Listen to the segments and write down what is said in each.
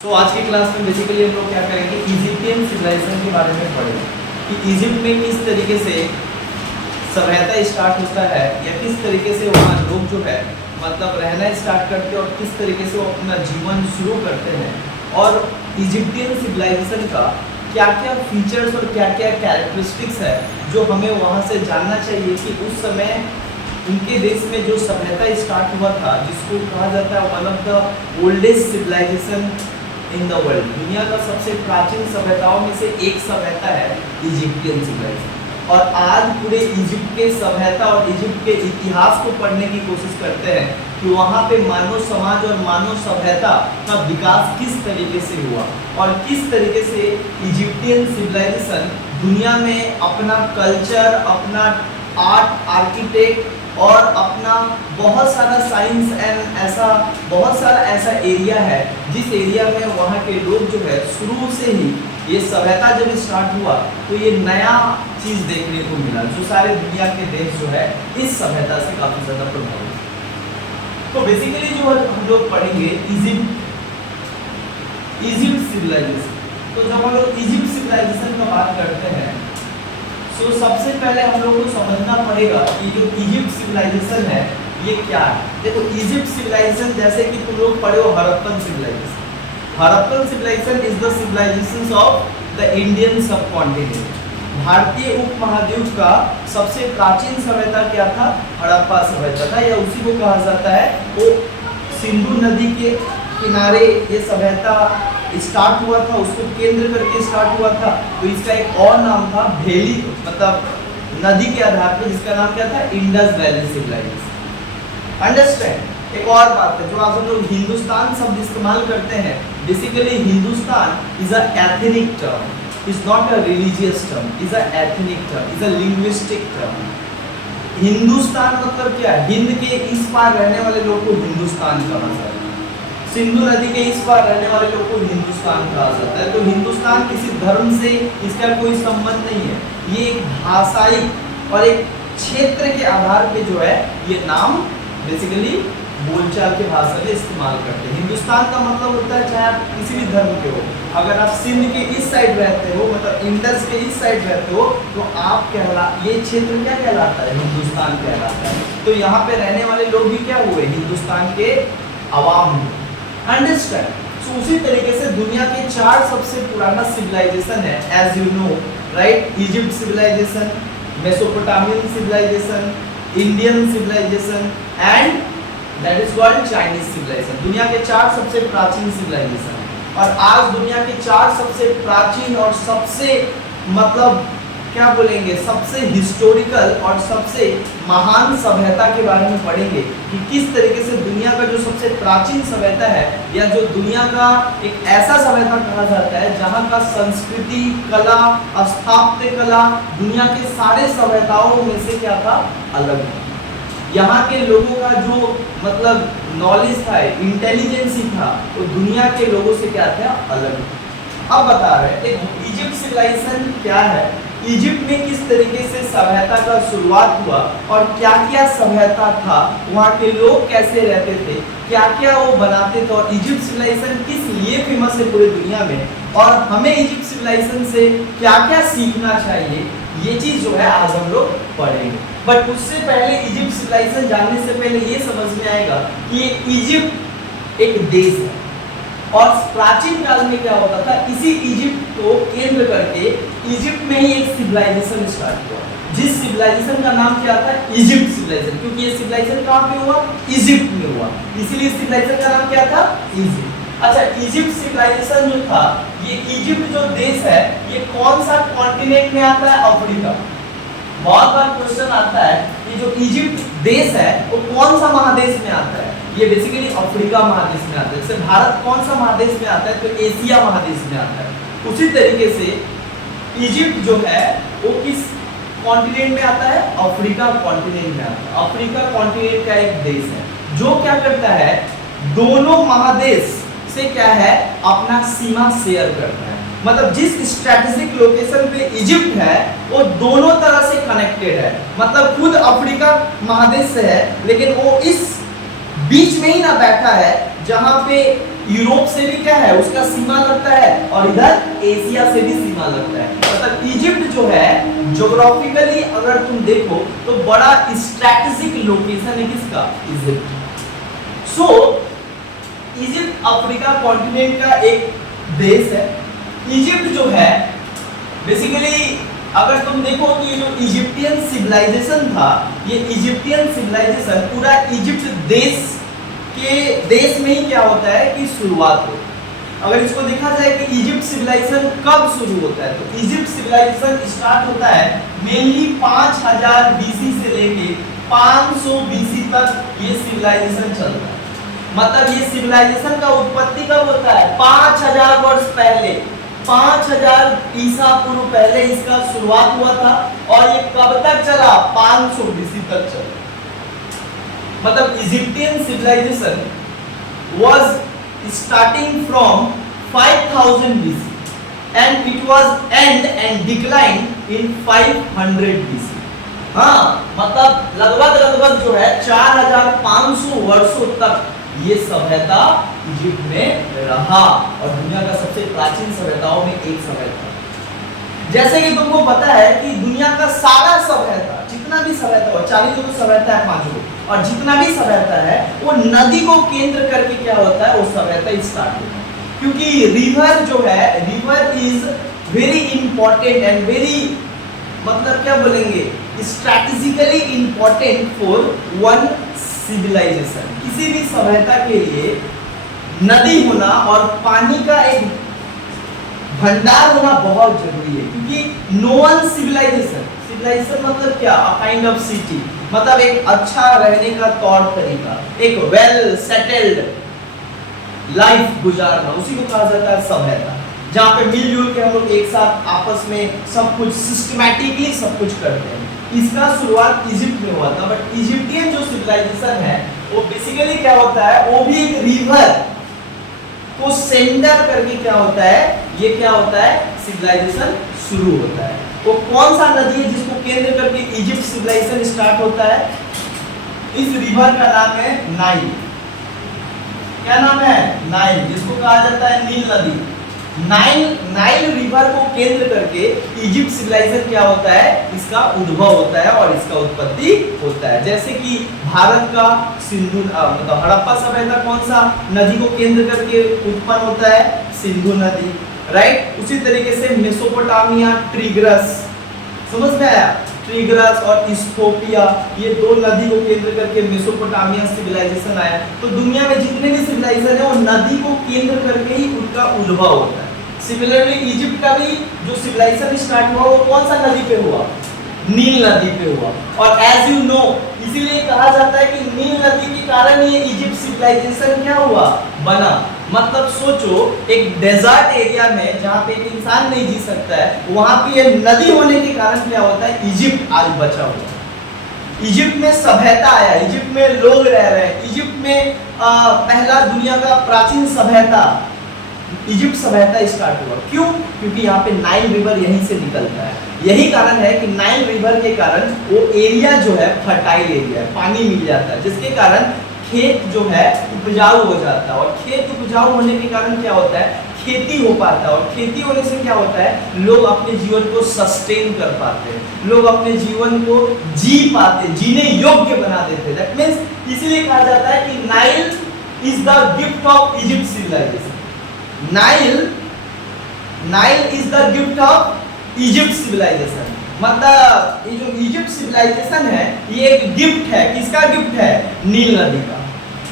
तो आज की क्लास में बेसिकली हम लोग क्या करेंगे, इजिप्टियन सिविलाइजेशन के बारे में पढ़ेंगे कि इजिप्ट में किस तरीके से सभ्यता स्टार्ट होता है या किस तरीके से वहाँ लोग जो है मतलब रहना स्टार्ट करते हैं और किस तरीके से वो अपना जीवन शुरू करते हैं और इजिप्टियन सिविलाइजेशन का क्या क्या फीचर्स और क्या क्या कैरेक्टरिस्टिक्स है जो हमें वहाँ से जानना चाहिए कि उस समय उनके देश में जो सभ्यता स्टार्ट हुआ था, जिसको कहा जाता है one of the oldest civilization in the world. दुनिया का सबसे प्राचीन सभ्यताओं में से एक सभ्यता है इजिप्टियन सिविलाइजेशन। और आज पूरे इजिप्ट के सभ्यता और इजिप्ट के इतिहास को पढ़ने की कोशिश करते हैं कि वहाँ पे मानव समाज और मानव सभ्यता का विकास किस तरीके से हुआ और किस तरीके से इजिप्टियन सिविलाइजेशन दुनिया में अपना कल्चर, अपना आर्ट, आर्किटेक्ट और अपना बहुत सारा साइंस एंड ऐसा बहुत सारा ऐसा एरिया है जिस एरिया में वहाँ के लोग जो है शुरू से ही ये सभ्यता जब स्टार्ट हुआ तो ये नया चीज़ देखने को मिला जो सारे दुनिया के देश जो है इस सभ्यता से काफ़ी ज़्यादा प्रभावित। तो बेसिकली जो हम लोग पढ़ेंगे इजिप्ट सिविलाइजेशन। तो जब हम लोग इजिप्ट सिविलाइजेशन का बात करते हैं तो सबसे पहले हम लोग को समझना पड़ेगा कि जो इजिप्ट सिविलाइजेशन है ये क्या है। देखो, इजिप्ट सिविलाइजेशन जैसे कि तुम लोग पढ़े हो Harappan civilization. Harappan civilization is the civilization of the Indian subcontinent. भारतीय उपमहाद्वीप का सबसे प्राचीन सभ्यता क्या था? हड़प्पा सभ्यता था, या उसी को कहा जाता है वो सिंधु नदी के किनारे ये सभ्यता स्टार्ट हुआ था, उसको केंद्र करके स्टार्ट हुआ था। तो इसका एक और नाम था भेली, मतलब नदी के आधार पर, जिसका नाम क्या था? Indus valley civilization. अंडरस्टैंड। एक और बात है जो आज हम लोग हिंदुस्तान शब्द इस्तेमाल करते हैं, basically Hindustan is a ethnic term, is not a religious term, is a ethnic term, is a linguistic term. Hindustan मतलब क्या है? हिंद के इस पार रहने वाले लोग को हिंदुस्तान कहा जाता है, सिंधु नदी के इस पार रहने वाले लोग को हिंदुस्तान कहा जाता है। तो हिंदुस्तान किसी धर्म से इसका कोई संबंध नहीं है, ये एक भाषाई और एक क्षेत्र के आधार पे जो है ये नाम बेसिकली बोलचाल के भाषा में इस्तेमाल करते हैं। हिंदुस्तान का मतलब होता है चाहे आप किसी भी धर्म के हो, अगर आप सिंध के इस साइड रहते हो, मतलब इंडस के इस साइड रहते हो, तो आप ये क्षेत्र क्या कहलाता है? हिंदुस्तान कहलाता है। तो यहाँ पे रहने वाले लोग भी क्या हुए? हिंदुस्तान के अवाम हुए। अंडरस्टैंड। तो उसी तरीके से दुनिया के 4 सबसे पुराना सिविलाइजेशन है, as you know right. Egypt civilization, Mesopotamian civilization, Indian civilization and that is called Chinese civilization. दुनिया के 4 सबसे प्राचीन सिविलाइजेशन है। और आज दुनिया के 4 सबसे प्राचीन और सबसे मतलब क्या बोलेंगे, सबसे हिस्टोरिकल और सबसे महान सभ्यता के बारे में पढ़ेंगे कि किस तरीके से दुनिया का जो सबसे प्राचीन सभ्यता है या जो दुनिया का एक ऐसा सभ्यता कहा जाता है जहां का संस्कृति, कला, स्थापत्य कला दुनिया के सारे सभ्यताओं में से क्या था? अलग था। यहाँ के लोगों का जो मतलब नॉलेज था, इंटेलिजेंस था, तो दुनिया के लोगों से क्या था? अलग। अब बता रहे हैं इजिप्ट सिविलाइजेशन क्या है, इजिप्ट में किस तरीके से सभ्यता का शुरुआत हुआ और क्या क्या सभ्यता था, वहाँ के लोग कैसे रहते थे, क्या क्या वो बनाते थे और इजिप्ट सिविलाइजेशन किस लिए फेमस है पूरी दुनिया में और हमें इजिप्ट सिविलाइजेशन से क्या क्या सीखना चाहिए, ये चीज़ जो है आज हम लोग पढ़ेंगे। बट उससे पहले इजिप्ट सिविलाइजेशन जानने से पहले ये समझ में आएगा कि इजिप्ट एक देश है और प्राचीन काल में क्या होता था, इसी इजिप्ट को केंद्र करके इजिप्ट में ही एक सिविलाइजेशन स्टार्ट हुआ, जिस सिविलाइजेशन का नाम क्या था? Egypt civilization. क्योंकि ये सिविलाइजेशन कहाँ पे हुआ? इजिप्ट में हुआ, इसीलिए सिविलाइजेशन का नाम क्या था? इजिप्ट। अच्छा, इजिप्ट सिविलाइजेशन जो था, ये इजिप्ट जो देश है ये कौन सा कॉन्टिनेंट में आता है? अफ्रीका। बहुत बार क्वेश्चन आता है कि जो इजिप्ट देश है वो कौन सा महादेश में आता है? ये बेसिकली अफ्रीका महादेश में आता है। जैसे भारत कौन सा महादेश में आता है? तो एशिया महादेश में आता है। उसी तरीके से इजिप्ट जो है वो किस कॉन्टिनेंट में आता है? अफ्रीका कॉन्टिनेंट में आता है। अफ्रीका कॉन्टिनेंट का एक देश है जो क्या करता है, दोनों महादेश से क्या है, अपना सीमा शेयर करता है। मतलब जिस स्ट्रेटेजिक लोकेशन पे इजिप्ट है वो दोनों तरह से कनेक्टेड है, मतलब खुद अफ्रीका महादेश से है लेकिन वो इस बीच में ही ना बैठा है जहां पे यूरोप से भी क्या है उसका सीमा लगता है और इधर एशिया से भी सीमा लगता है। मतलब इजिप्ट जो है ज्योग्राफिकली अगर तुम देखो तो बड़ा स्ट्रैटेजिक लोकेशन है किसका, इजिप्ट। सो इजिप्ट अफ्रीका कॉन्टिनेंट का एक देश है। इजिप्ट जो है बेसिकली अगर तुम देखो कि जो इजिप्टियन सिविलाइजेशन था, ये इजिप्टियन सिविलाइजेशन पूरा इजिप्ट देश में ही क्या होता है कि शुरुआत हो। अगर इसको देखा जाए कि इजिप्ट सिविलाइजेशन कब शुरू होता है, तो इजिप्ट सिविलाइजेशन स्टार्ट होता है मेनली 5000 बीसी से लेके 500 बीसी तक ये सिविलाइजेशन चलता है। मतलब ये सिविलाइजेशन का उत्पत्ति कब होता है, 5000 वर्ष पहले, 5000 ईसा पूर्व पहले इसका शुरुआत हुआ था और ये कब तक चला, 500 बीसी तक चला। मतलब Egyptian civilization was starting from 5000 BC and it was end and declined in 500 BC। हाँ, मतलब लगभग जो है 4500 वर्षों तक ये सभ्यता इजिप्ट में रहा और दुनिया का सबसे प्राचीन सभ्यताओं में एक सभ्यता। जैसे कि तुमको पता है कि दुनिया का सारा सभ्यता, जितना भी सभ्यता हो, 40 तो सभ्यता है 5 को, और जितना भी सभ्यता है वो नदी को केंद्र करके क्या होता है, वो सभ्यता स्टार्ट होता है। क्योंकि रिवर जो है, river is very important and very, मतलब क्या बोलेंगे, strategically important for one civilization. किसी भी सभ्यता के लिए नदी होना और पानी का एक भंडार होना बहुत जरूरी है। क्योंकि नो वन सिविलाइजेशन मतलब क्या, अ काइंड ऑफ सिटी, मतलब एक अच्छा रहने का तौर तरीका, एक वेल सेटल्ड लाइफ गुजारना, उसी को कहा जाता है सभ्यता। जहाँ पे मिलजुल के हम लोग एक साथ आपस में सब कुछ सिस्टमैटिकली सब कुछ करते हैं। इसका शुरुआत इजिप्ट में हुआ था। बट इजिप्टियन जो सिविलाइजेशन है वो बेसिकली क्या होता है, वो भी एक रिवर को सेंटर करके क्या होता है, ये क्या होता है, सिविलाइजेशन शुरू होता है। वो कौन सा नदी है जिसको केंद्र करके इजिप्ट सिविलाइजेशन स्टार्ट होता है, इस रिवर का नाम है नाइल। क्या नाम है, नाइल, जिसको कहा जाता है नील नदी। नाइल रिवर को केंद्र करके इजिप्ट सिविलाइजेशन क्या होता है, इसका उद्भव होता है और इसका उत्पत्ति होता है। जैसे कि भारत का सिंधु मतलब हड़प्पा सभ्यता कौन सा नदी को केंद्र करके उत्पन्न होता है, सिंधु नदी, राइट। उसी तरीके से मेसोपोटामिया, ट्रिग्रस, समझ में आया, ट्रिग्रस और इथियोपिया, ये दो नदी को केंद्र करके मेसोपोटामिया सिविलाइजेशन आया। तो दुनिया में जितने भी सिविलाइजेशन है वो नदी को केंद्र करके ही उनका उद्भव होता है। सिमिलरली इजिप्ट का भी जो सिविलाइजेशन स्टार्ट हुआ वो कौन सा नदी पे हुआ, नील नदी पे हुआ। और एज यू नो, इसीलिए कहा जाता है कि नील नदी के कारण ये इजिप्ट सिविलाइजेशन क्या हुआ, बना। मतलब सोचो, एक डेजर्ट एरिया में जहाँ पे एक इंसान नहीं जी सकता है, वहां पे ये नदी होने के कारण क्या होता है, इजिप्ट आज बचा हुआ। इजिप्ट में सभ्यता आया, इजिप्ट में लोग रह रहे हैं, इजिप्ट में पहला दुनिया का प्राचीन सभ्यता इजिप्ट सभ्यता स्टार्ट हुआ। क्यों? क्योंकि यहाँ पे नाइल रिवर यहीं से निकलता है। यही कारण है कि नाइल रिवर के कारण वो एरिया जो है फर्टाइल एरिया है, पानी मिल जाता है, जिसके कारण खेत जो है उपजाऊ हो जाता है। और खेत उपजाऊ होने के कारण क्या होता है, खेती हो पाता है। और खेती होने से क्या होता है, लोग अपने जीवन को सस्टेन कर पाते हैं, लोग अपने जीवन को जी पाते, जीने योग्य बना देते हैं। दैट मींस इसलिए कहा जाता है कि Nile is the gift of Egypt civilization. Nile is the gift of Egypt civilization. मतलब ये जो इजिप्ट सिविलाइजेशन है ये एक गिफ्ट है। किसका गिफ्ट है, नील नदी का।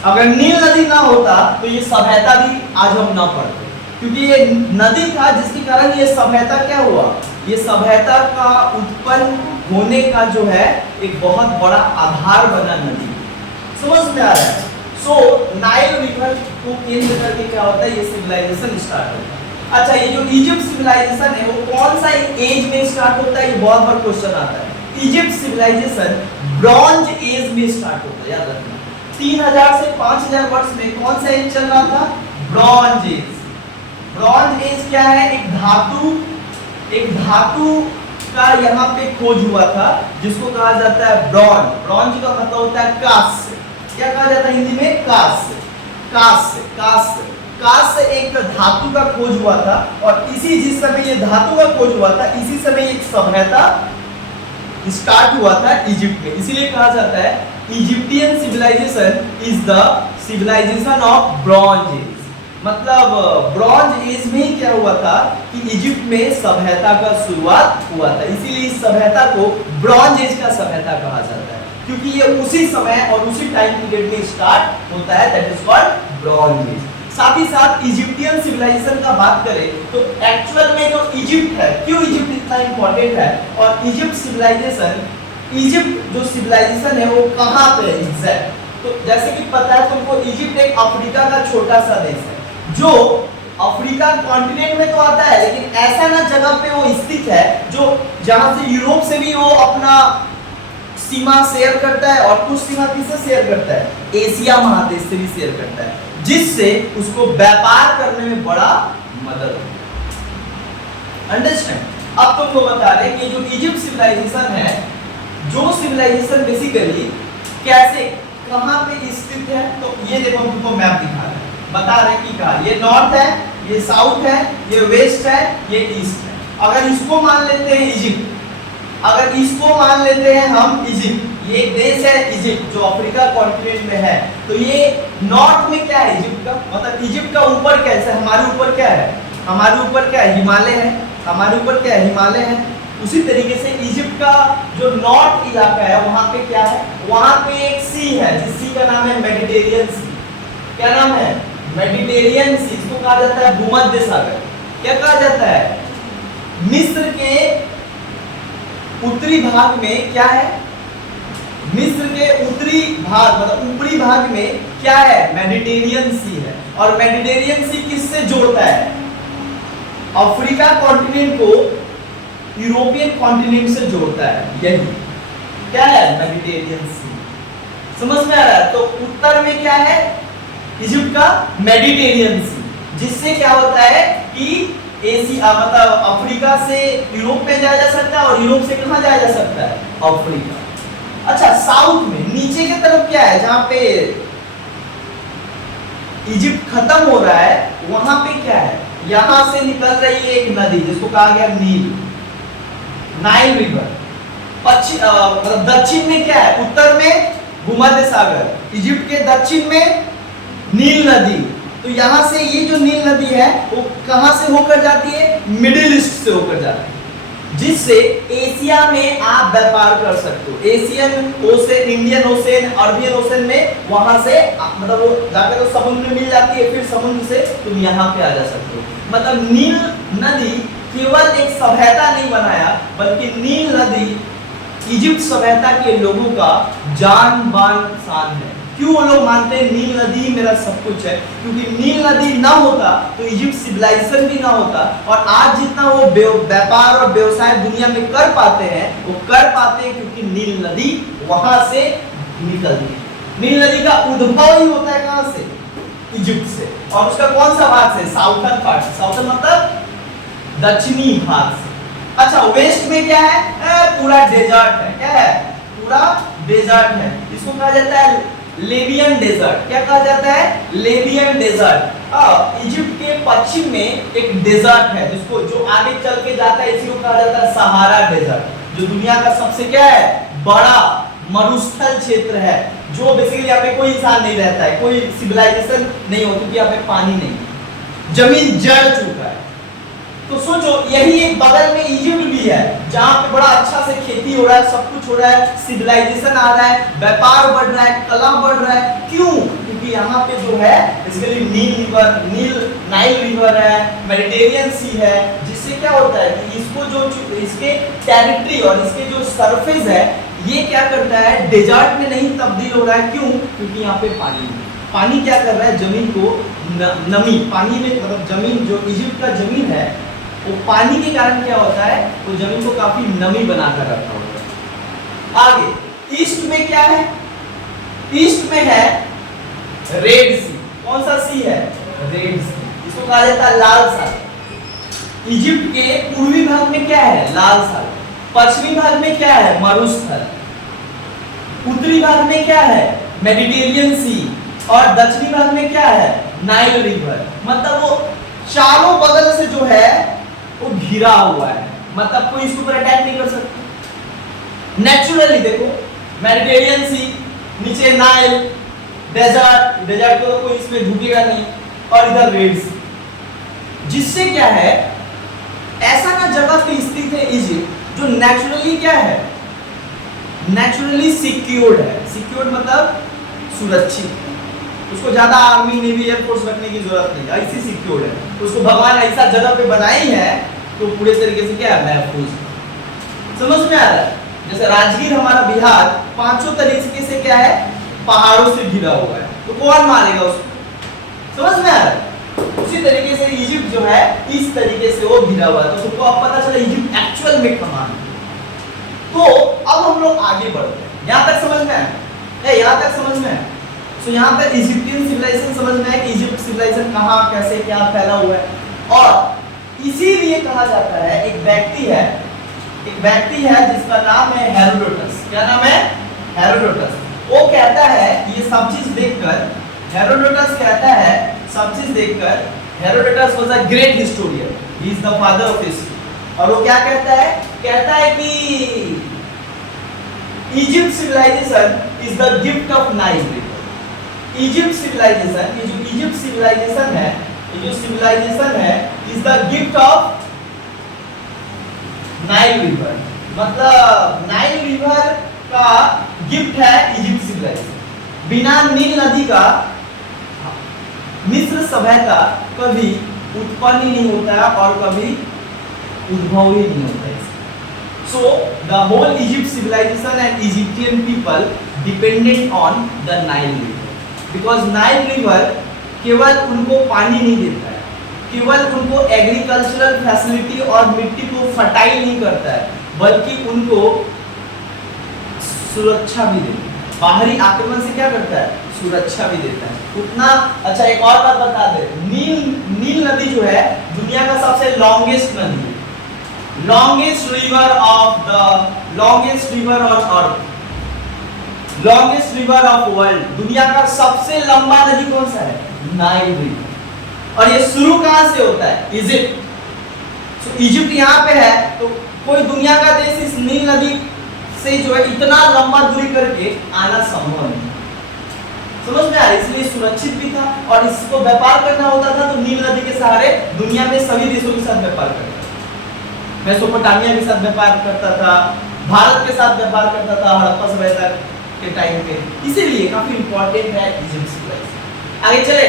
अगर नील नदी ना होता तो ये सभ्यता भी आज हम ना पढ़ते, क्योंकि ये नदी था जिसके कारण ये सभ्यता क्या हुआ, ये सभ्यता का उत्पन्न होने का जो है एक बहुत बड़ा आधार बना नदी। समझ में आ रहा है। सो नाइल रिवर को केंद्र करके क्या होता है, ये सिविलाइजेशन स्टार्ट होता है। अच्छा, ये जो इजिप्ट सिविलाइजेशन है वो कौन सा एज में स्टार्ट होता है, ये बहुत बार क्वेश्चन आता है। इजिप्ट सिविलाइजेशन ब्रॉन्ज एज में स्टार्ट होता है, याद रखना। 3000 से 5000 वर्ष में कौन सा एज चल रहा था, ब्रॉन्ज एज। ब्रॉन्ज एज क्या है, एक धातु का यहाँ पे खोज हुआ था जिसको कहा जाता है ब्रॉन्ज। ब्रॉन्ज का मतलब होता है कांस्य। क्या कहा जाता है हिंदी में, कांस्य। कांस्य काश से एक धातु का खोज हुआ था, और जिस समय ये धातु का खोज हुआ था, इसी समय एक सभ्यता स्टार्ट हुआ था इजिप्ट में। इसीलिए कहा जाता है Egyptian civilization is the civilization of bronze age. मतलब ब्रॉन्ज एज में ही क्या हुआ था कि इजिप्ट में सभ्यता का शुरुआत हुआ था, इसीलिए इस सभ्यता को ब्रॉन्ज एज का सभ्यता कहा जाता है, क्योंकि ये उसी समय और उसी टाइम पीरियड में स्टार्ट होता है, that is called bronze age. साथ ही साथ इजिप्टियन सिविलाइजेशन का बात करें तो एक्चुअल में जो इजिप्ट है, क्यों इजिप्ट इतना इंपॉर्टेंट है, और इजिप्ट जो सिविलाइजेशन है वो कहाँ पे है एग्जैक्ट, तो जैसे कि पता है तुमको इजिप्ट एक अफ्रीका का छोटा सा देश है, जो अफ्रीका कॉन्टिनेंट में तो आता है, लेकिन ऐसा ना जगह पे वो स्थित है जो जहां से यूरोप से भी वो अपना सीमा शेयर करता है, और कुछ सीमा किससे शेयर करता है, एशिया महादेश से भी शेयर करता है, जिससे उसको व्यापार करने में बड़ा मदद होती है। अंडरस्टैंड। अब तुमको बता दें कि जो इजिप्ट सिविलाइजेशन है, जो सिविलाइजेशन बेसिकली कैसे कहां पे स्थित है, तो ये देखो तुमको मैप दिखा रहे हैं, बता रहे कि कहा ये नॉर्थ है, ये साउथ है, ये वेस्ट है, ये ईस्ट है। अगर इसको मान लेते हैं इजिप्ट, अगर इसको मान लेते हैं हम इजिप्ट, ये एक देश है इजिप्ट जो अफ्रीका कॉन्टिनेंट में है, तो ये नॉर्थ में क्या है इजिप्ट का, मतलब इजिप्ट का ऊपर कैसे, हमारे ऊपर क्या है, हमारे ऊपर क्या है, हिमालय है, हमारे ऊपर क्या है, हिमालय है। उसी तरीके से इजिप्ट का जो नॉर्थ इलाका है वहां पे क्या है, वहां पे एक सी है, जिस सी का नाम है मेडिटेरियन सी। क्या नाम है, मेडिटेरियन सी, इसको कहा जाता है भूमध्य सागर। क्या कहा जाता है, मिस्र के उत्तरी भाग में क्या है, मिस्र के उत्तरी भाग मतलब ऊपरी भाग में क्या है, मेडिटेरियन सी है। और मेडिटेरियन सी किससे जोड़ता है, अफ्रीका कॉन्टिनेंट को यूरोपियन कॉन्टिनेंट से जोड़ता है, यही क्या है, मेडिटेरियन सी। समझ में आ रहा है। तो उत्तर में क्या है इजिप्ट का, मेडिटेरियन सी, जिससे क्या होता है कि एशिया मतलब अफ्रीका से यूरोप में जाया जा सकता है, और यूरोप से कहां जाया जा सकता है, अफ्रीका। अच्छा, साउथ में नीचे की तरफ क्या है, जहां पे इजिप्ट खत्म हो रहा है, वहां पे क्या है, यहां से निकल रही है एक नदी जिसको कहा गया नील, नाइल रिवर। मतलब दक्षिण में क्या है, उत्तर में भूमध्य सागर, इजिप्ट के दक्षिण में नील नदी। तो यहां से ये जो नील नदी है वो कहां से होकर जाती है, मिडिल ईस्ट से होकर जाती है, जिससे एशिया में आप व्यापार कर सकते हो। Asian ocean, Indian ocean, Arabian ocean में वहां से मतलब वो जाकर तो समुद्र में मिल जाती है, फिर समुद्र से तुम यहाँ पे आ जा सकते हो। मतलब नील नदी केवल एक सभ्यता नहीं बनाया, बल्कि नील नदी इजिप्ट सभ्यता के लोगों का जान बान शान है। क्यों वो लोग मानते हैं नील नदी मेरा सब कुछ है, क्योंकि नील नदी ना होता तो इजिप्ट सिविलाइजेशन भी ना होता, और आज जितना वो व्यापार और व्यवसाय दुनिया में कर पाते हैं वो कर पाते हैं क्योंकि नील नदी वहां से निकलती है। नील नदी का उद्भव ही होता है कहां से, इजिप्ट से, और उसका कौन सा भाग से, साउथर्न पार्ट से। साउथर्न मतलब दक्षिणी भाग से। अच्छा, वेस्ट में क्या है, पूरा डेजर्ट है, क्या है, पूरा डेजर्ट है, इसको कहा जाता है लेबियन डेजर्ट। क्या कहा जाता है, लेबियन डेजर्ट। इजिप्ट के पश्चिम में एक डेजर्ट है जिसको जो आगे चल के जाता है, इसी को कहा जाता है सहारा डेजर्ट, जो दुनिया का सबसे क्या है, बड़ा मरुस्थल क्षेत्र है, जो बेसिकली यहाँ पे कोई इंसान नहीं रहता है, कोई सिविलाइजेशन नहीं होती, क्योंकि यहाँ पे पानी नहीं, जमीन जड़ चुका है। तो सोचो, यही एक बगल में इजिप्ट भी है जहां पे बड़ा अच्छा से खेती हो रहा है, सब कुछ हो रहा है, सिविलाइजेशन आ रहा है, व्यापार बढ़ रहा है, कला बढ़ रहा है। क्यों, क्योंकि यहाँ पे जो है बेसिकली नाइल रिवर है, मेडिटेरियन सी है, जिससे क्या होता है कि इसको जो इसके टेरिटरी और इसके जो सरफेस है, ये क्या करता है, डेजर्ट में नहीं तब्दील हो रहा है। क्यों, क्योंकि यहाँ पे पानी क्या कर रहा है, जमीन को नमी, पानी में मतलब जमीन जो इजिप्ट का जमीन है वो पानी के कारण क्या होता है, वो जमीन को काफी नमी बनाकर रखा होता है। आगे ईस्ट में क्या है, ईस्ट में है रेड सी। कौन सा सी है, रेड सी, इसको कहा जाता है लाल सागर। इजिप्ट के पूर्वी भाग में क्या है, लाल सागर। पश्चिमी भाग में क्या है, मरुस्थल। उत्तरी भाग में क्या है, मेडिटेरियन सी। और दक्षिणी भाग में क्या है, नाइल रिवर, मतलब वो चारों बगल से जो है वो घिरा हुआ है, मतलब कोई इसके ऊपर अटैक नहीं कर सकता। नेचुरली देखो मेडिटेरियन सी, नीचे नाइल, डेजर्ट, डेजर्ट को तो कोई इसमें झुकेगा नहीं, और इधर रेड सी, जिससे क्या है ऐसा ना जगह पे स्थित है इजिप्ट जो नेचुरली क्या है, नेचुरली सिक्योर्ड है। सिक्योर्ड मतलब सुरक्षित, उसको ज्यादा आर्मी नेवी एयरफोर्स रखने की जरूरत नहीं, ऐसी सिक्योर्ड है। उसको भगवान ऐसा जगह पे बनाई है तो पूरे तरीके से क्या है, महफूज। समझ में आ रहा है? जैसे राजगीर हमारा बिहार पांचों तरीके से क्या है, पहाड़ों से घिरा हुआ है, तो कौन मारेगा उसको? समझ में आ रहा है? उसी तरीके से इजिप्ट जो है इस तरीके से वो घिरा हुआ है, तो सबको अब पता चला इजिप्ट एक्चुअल में कहाँ है। तो अब हम लोग आगे बढ़ते हैं, यहाँ तक समझ में आया? यहाँ तक समझ में आया? तो यहाँ पे इजिप्टियन सिविलाइजेशन समझ में है कि इजिप्ट सिविलाइजेशन कहाँ, कैसे, क्या फैला हुआ है। और इसीलिए कहा जाता है एक व्यक्ति है जिसका नाम है हेरोडोटस। क्या नाम है? हेरोडोटस। वो कहता है ये सब चीज देखकर, हेरोडोटस कहता है सब चीज देखकर, Herodotus was a great historian, he is the father of history. और वो क्या कहता है? कहता है कि Egypt civilization is the gift of Nile river. Egypt civilization, ये जो इजिप्ट सिविलाइजेशन है, ये जो सिविलाइजेशन है is the gift of Nile river, मतलब नाइल रिवर का गिफ्ट है इजिप्ट सिविलाइजेशन। बिना नील नदी का मिस्र सभ्यता कभी उत्पन्न ही नहीं होता है और कभी उद्भव ही नहीं होता है। So the whole Egypt civilization and Egyptian people depended on the Nile River, because Nile River केवल उनको पानी नहीं देता है, केवल उनको एग्रीकल्चरल फैसिलिटी और मिट्टी को फर्टाइल नहीं करता है, बल्कि उनको सुरक्षा भी देता है। बाहरी आक्रमण से क्या करता है? सुरक्षा भी देता है उतना। अच्छा एक और बात बता दे, नील नदी जो है दुनिया का सबसे लॉन्गेस्ट नदी है, longest river on earth, longest river of world, दुनिया का सबसे लंबा नदी कौन सा है? Nile river. और ये शुरू कहां से होता है? इजिप्ट। तो इजिप्ट यहाँ पे है, तो कोई दुनिया का देश इस नील नदी से जो है इतना लंबा दूरी करके आना संभव नहीं। समझ में आ रहा है? इसलिए सुरक्षित भी था, और इसको व्यापार करना होता था तो नील नदी के सहारे दुनिया में सभी देशों के साथ व्यापार करता था। मेसोपोटामिया के साथ व्यापार करता था, भारत के साथ व्यापार करता था हड़प्पा सभ्यता के टाइम पे, इसीलिए काफी इंपॉर्टेंट है इजिप्ट सिविलाइजेशन। आगे चले,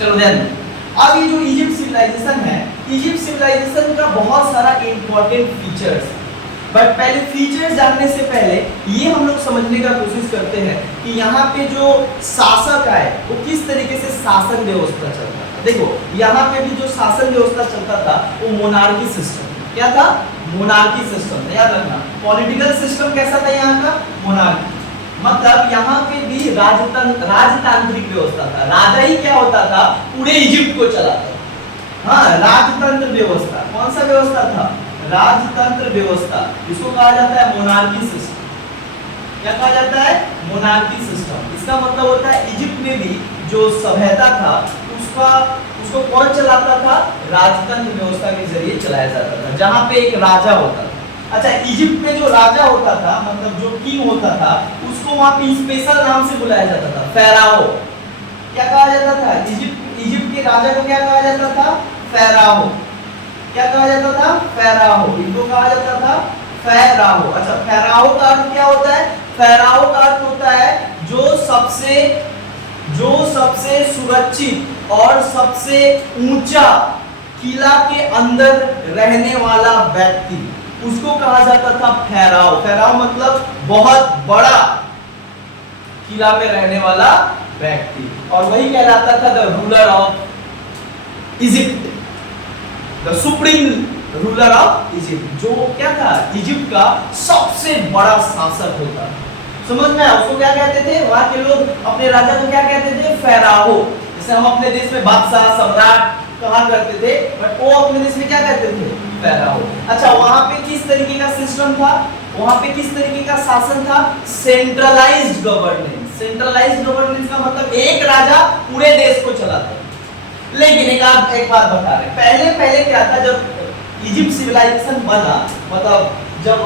चलो देन अब ये जो इजिप्ट सिविलाइजेशन है, इजिप्ट सिविलाइजेशन का बहुत सारा इंपॉर्टेंट फीचर्स, बट पहले फीचर्स जानने से पहले ये हम लोग समझने का कोशिश करते हैं कि यहाँ पे जो शासक आए वो किस तरीके से शासन व्यवस्था चलता है। देखो यहाँ पे भी जो शासन व्यवस्था चलता था वो मोनार्की सिस्टम। क्या था? Monarchy system. याद रखना, पॉलिटिकल सिस्टम कैसा था यहाँ का? मोनार्की। मतलब यहाँ पे भी राजतांत्रिक व्यवस्था था। राजा ही क्या होता था? पूरे इजिप्ट को चलाता था। हाँ, राजतंत्र व्यवस्था। कौन सा व्यवस्था था? राजतंत्र व्यवस्था। इसको कहा जाता है मोनार्की सिस्टम। क्या कहा जाता है? Monarchy system. इसका मतलब होता है इजिप्ट में भी जो सभ्यता था उसको कौन चलाता था? राजतंत्र व्यवस्था के जरिए चलाया जाता था, जहां पे एक राजा होता था। अच्छा, इजिप्ट में जो राजा होता था, मतलब जो किंग होता था, उसको वहां पे स्पेशल नाम से बुलाया जाता था, फेराओ। क्या कहा जाता था? इजिप्ट के राजा को क्या कहा जाता था? फेराओ। क्या कहा जाता था? फेराओ। इनको कहा जाता था फेराओ। अच्छा, फेराओ का अर्थ क्या होता है? फेराओ का अर्थ होता है जो सबसे सुरक्षित और सबसे ऊंचा किला के अंदर रहने वाला व्यक्ति, उसको कहा जाता था फेराओ। फेराओ मतलब बहुत बड़ा किला में रहने वाला व्यक्ति, और वही कहलाता था the ruler of Egypt, the supreme ruler of Egypt, जो क्या था? इजिप्ट का सबसे बड़ा शासक होता। समझ में? उसको क्या कहते थे? वहां के लोग अपने राजा को क्या कहते थे? फेराओ। जैसे हम अपने देश में बादशाह, सम्राट कहा करते थे, बट वो अपने देश में क्या कहते थे? फेराओ। अच्छा, वहां पे किस तरीके का सिस्टम था? वहां पे किस तरीके का शासन था? Centralised governance. सेंट्रलाइज्ड गवर्नेंस का मतलब एक राजा पूरे देश को चलाता है। लेकिन एक बात बता रहे, पहले क्या था, जब इजिप्ट सिविलाइजेशन बना, मतलब जब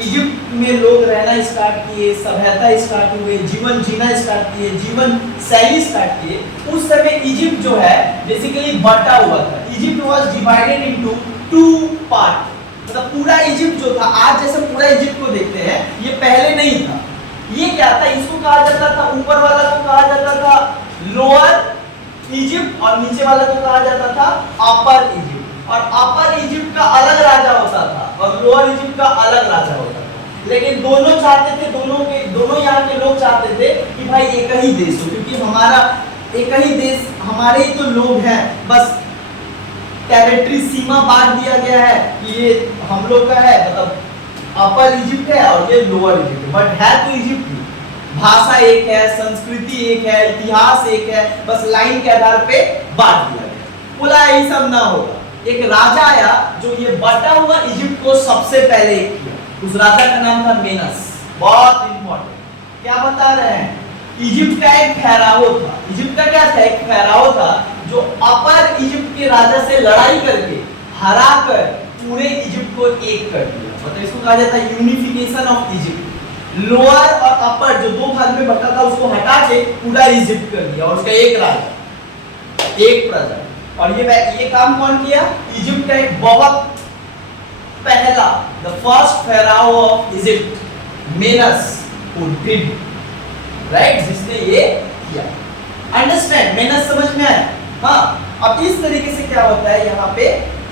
इजिप्ट में लोग रहना स्टार्ट किए, सभ्यता स्टार्ट हुए, जीवन जीना स्टार्ट किए, जीवन शैली स्टार्ट किए, उस समय इजिप्ट जो है बेसिकली बटा हुआ था। Egypt was divided into 2 part, मतलब पूरा इजिप्ट जो था, आज जैसे पूरा इजिप्ट को देखते हैं, ये पहले नहीं था। ये क्या था, इसको कहा जाता था, ऊपर वाला को कहा जाता था लोअर इजिप्ट और नीचे वाला को कहा जाता था अपर इजिप्ट। और अपर इजिप्ट का अलग राजा होता था और लोअर इजिप्ट का अलग राजा होता था। लेकिन दोनों चाहते थे, दोनों यहाँ के लोग चाहते थे कि भाई एक ही देश हो, क्योंकि हमारा एक ही देश, हमारे ही तो लोग हैं, बस टेरिटरी सीमा बांट दिया गया है कि ये हम लोग का है, मतलब अपर इजिप्ट है और ये लोअर इजिप्ट है, बट है तो इजिप्ट ही। भाषा एक है, संस्कृति एक है, इतिहास एक है, बस लाइन के आधार पे बांट दिया गया। बोला यही सब ना होगा, एक राजा आया जो ये बटा हुआ इजिप्ट को सबसे पहले किया। उस राजा का नाम था मेनस। बहुत इंपॉर्टेंट, क्या बता रहे हैं, इजिप्ट का एक फेराओ था। इजिप्ट का क्या था, एक फेराओ था जो अपर इजिप्ट के राजा से लड़ाई करके हरा कर पूरे इजिप्ट को एक कर दिया। मतलब इसको कहा जाता है यूनिफिकेशन ऑफ इजिप्ट। लोअर और अपर जो दो भाग में बटा था उसको हटा के पूरा इजिप्ट कर दिया और उसका एक राजा, एक प्रजा। और ये काम कौन किया, इजिप्ट का एक बहुत पहला, the first pharaoh of Egypt, Menes who did, right, जिसने ये किया। अंडरस्टैंड, मेनस समझ में आया? हाँ। अब इस तरीके से क्या होता है, यहाँ पे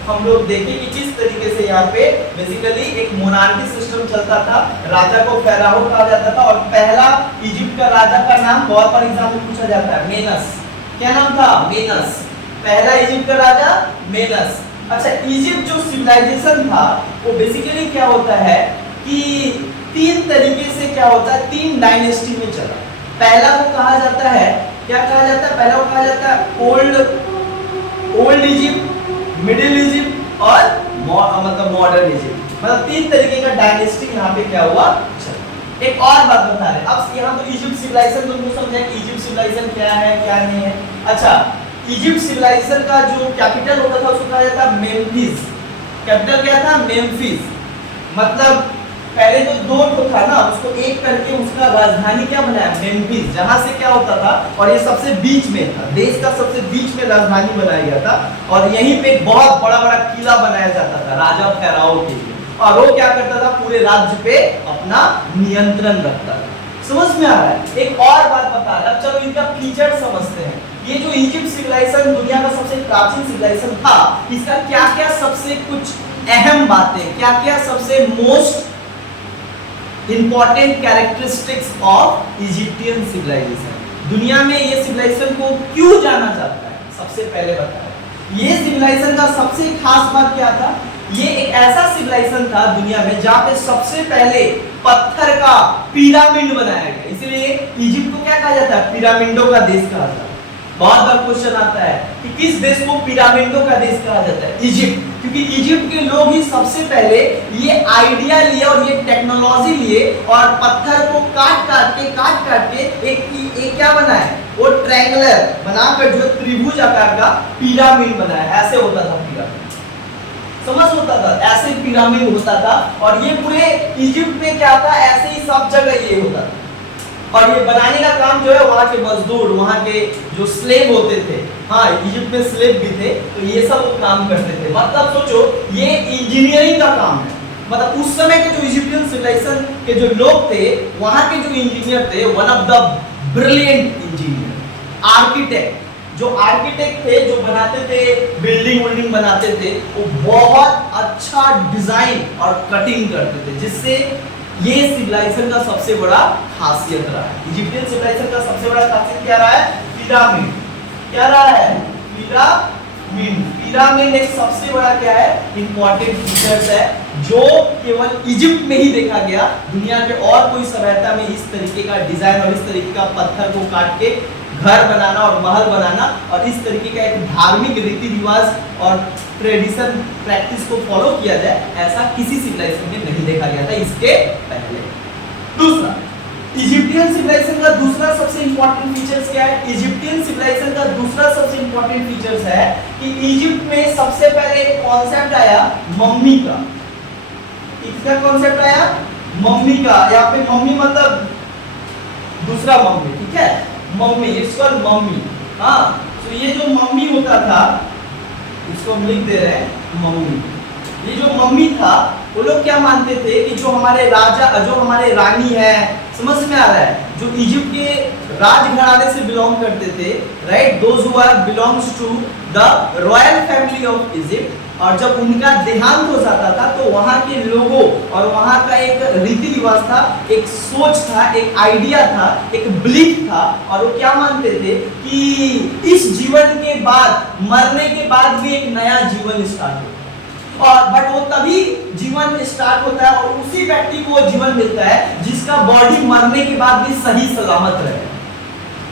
हम लोग देखें कि किस तरीके से यहाँ पे बेसिकली एक मोनार्की सिस्टम चलता था। राजा को फेराओ कहा जाता था और पहला इजिप्ट का राजा का नाम बहुत बार एग्जाम में पूछा जाता है, मेनस। क्या नाम था, मेनस। पहला इजिप्ट का राजा मेनस। अच्छा, इजिप्ट जो सिविलाइजेशन था वो बेसिकली क्या होता है कि 3 तरीके से क्या होता है, 3 डायनेस्टी में चला। पहला को कहा जाता है, क्या कहा जाता है, पहला को कहा जाता है ओल्ड इजिप्ट, मिडिल इजिप्ट और मतलब मॉडर्न इजिप्ट। मतलब 3 तरीके का डायनेस्टी यहाँ पे क्या हुआ चला। एक और बात बता रहे, अब यहाँ तो इजिप्ट सिविलाइजेशन तुमको समझा कि इजिप्ट सिविलाइजेशन क्या है क्या नहीं है। अच्छा, इजिप्ट सिविलाइजेशन का जो कैपिटल होता था उसको कहा जाता था मेम्फिस। कैपिटल क्या था, मेम्फिस। मतलब पहले तो 2 था ना, उसको एक करके उसका राजधानी क्या बनाया, मेम्फिस, जहां से क्या होता था, और ये सबसे बीच में था, देश का सबसे बीच में राजधानी बनाया गया था। और यहीं पे एक बहुत बड़ा बड़ा किला बनाया जाता था राजा फेराओ के लिए, और वो क्या करता था, पूरे राज्य पे अपना नियंत्रण रखता था। समझ में आ रहा है? एक और बात बता रहा, चलो इनका फीचर समझते हैं। ये जो इजिप्ट सिविलाइजेशन दुनिया का सबसे प्राचीन सिविलाइजेशन था, इसका क्या क्या सबसे कुछ अहम बातें, क्या क्या सबसे most important characteristics of Egyptian civilization. दुनिया में ये सिविलाइजेशन को क्यों जाना जाता है, सबसे पहले बताएं। ये सिविलाइजेशन का सबसे खास बात क्या था, ये एक ऐसा सिविलाइजेशन था दुनिया में जहां पे सबसे पहले पत्थर का पिरामिड बनाया गया। इसलिए इजिप्ट को क्या कहा जाता है, पिरामिडों का देश कहा जाता है। बहुत बार क्वेश्चन आता है कि किस देश को पिरामिडों का देश कहा जाता है, इजिप्ट, क्योंकि इजिप्ट के लोग ही सबसे पहले ये आइडिया लिए और ये टेक्नोलॉजी लिए और पत्थर को काट के एक क्या बनाए, वो ट्रायंगुलर बनाकर जो त्रिभुज आकार का पिरामिड बनाया। ऐसे होता था पिरामिड, समझ होता था, ऐसे पिरामिड होता था। और ये पूरे इजिप्ट में क्या था, ऐसे ही सब जगह ये होता था। और ये बनाने का काम जो है वहाँ के मजदूर, वहाँ के जो स्लेव होते थे, हाँ इजिप्ट में स्लेव भी थे, तो ये सब वो काम करते थे। मतलब सोचो ये इंजीनियरिंग का काम है। मतलब उस समय के जो इजिप्टियन सिविलाइजेशन के जो लोग थे, वहाँ के जो इंजीनियर थे, one of the brilliant engineer, architect, जो आर्किटेक्ट थे, जो बनाते थे बिल्डिंग बनाते थे, वो बहुत अच्छा डिजाइन और कटिंग करते थे, जिससे ये सिविलाइजेशन का सबसे बड़ा खासियत रहा है। इजिप्टियन सिविलाइजेशन का सबसे बड़ा खासियत क्या रहा है, पिरामिड। क्या रहा है, पिरामिड। पिरामिड एक सबसे बड़ा क्या है, इंपॉर्टेंट फीचर्स है जो केवल इजिप्ट में ही देखा गया। दुनिया के और कोई सभ्यता में इस तरीके का डिजाइन और इस तरीके का पत्थर को काट के घर बनाना और महल बनाना और इस तरीके का एक धार्मिक रीति रिवाज और ट्रेडिशन प्रैक्टिस को फॉलो किया जाए, ऐसा किसी सिविलाइजेशन में नहीं देखा गया था इसके पहले। दूसरा, इजिप्टियन सिविलाइजेशन का दूसरा सबसे इंपॉर्टेंट फीचर्स क्या है? इजिप्टियन सिविलाइजेशन का दूसरा सबसे इंपॉर्टेंट फीचर्स है कि इजिप्ट में सबसे पहले एक कॉन्सेप्ट आया मम्मी का। किसका कॉन्सेप्ट आया? मम्मी का। यहाँ पे मम्मी मतलब दूसरा मम्मी, ठीक है, मम्मी, इट्स कॉल्ड मम्मी। हाँ, तो ये जो मम्मी होता था, इसको हम लिख दे रहे हैं मम्मी। ये जो मम्मी था, वो लोग क्या मानते थे कि जो हमारे राजा, जो हमारे रानी है, समझ में आ रहा है, जो इजिप्ट के राजघराने से बिलोंग करते थे, right, those who are belongs to the royal family of Egypt, और जब उनका देहांत हो जाता था तो वहां के लोगों और वहां का एक रीति रिवाज था, एक सोच था, एक आइडिया था, एक बिलीफ था, और वो क्या मानते थे कि इस जीवन के बाद, मरने के बाद भी एक नया जीवन स्टार्ट होता है। और बट वो तभी जीवन स्टार्ट होता है और उसी व्यक्ति को वो जीवन मिलता है जिसका बॉडी मरने के बाद भी सही सलामत रहे।